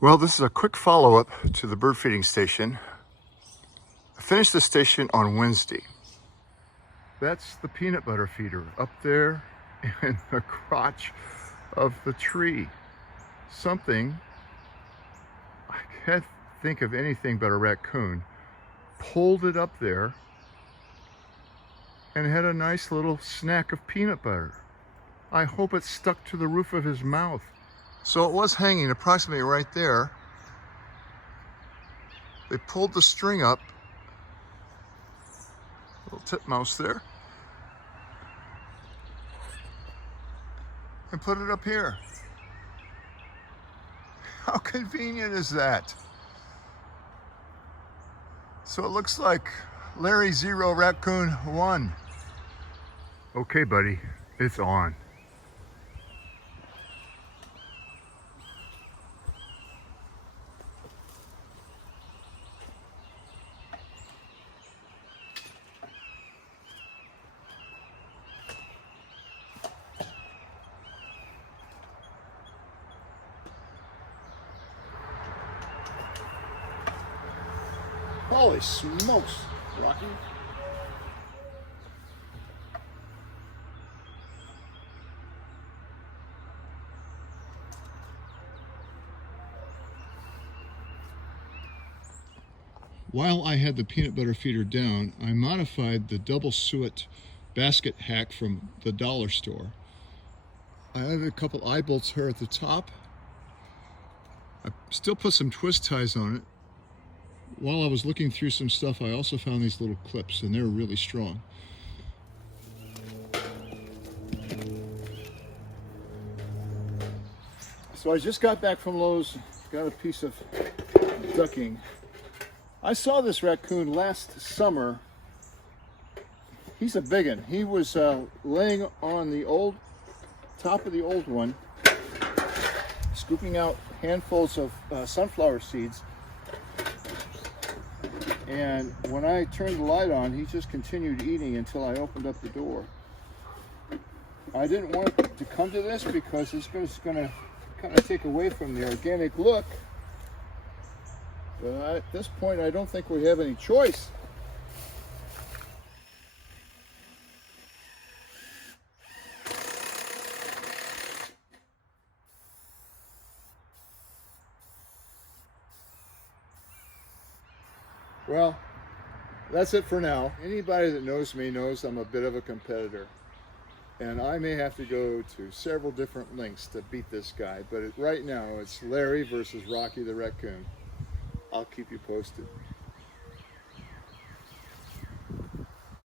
Well, this is a quick follow-up to the bird feeding station. I finished the station on Wednesday. That's the peanut butter feeder up there in the crotch of the tree. Something, I can't think of anything but a raccoon, pulled it up there and had a nice little snack of peanut butter. I hope it stuck to the roof of his mouth. So it was hanging approximately right there. They pulled the string up, little titmouse there, and put it up here. How convenient is that? So it looks like Larry 0, Raccoon 1. Okay, buddy, it's on. Holy smokes, Rocky. While I had the peanut butter feeder down, I modified the double suet basket hack from the dollar store. I added a couple eye bolts here at the top. I still put some twist ties on it. While I was looking through some stuff, I also found these little clips, and they're really strong. So I just got back from Lowe's, got a piece of ducking. I saw this raccoon last summer. He's a big one. He was laying on the top of the old one, scooping out handfuls of sunflower seeds. And when I turned the light on, he just continued eating until I opened up the door. I didn't want it to come to this because it's going to kind of take away from the organic look. But at this point, I don't think we have any choice. Well, that's it for now. Anybody that knows me knows I'm a bit of a competitor. And I may have to go to several different lengths to beat this guy. But right now, it's Larry versus Rocky the Raccoon. I'll keep you posted.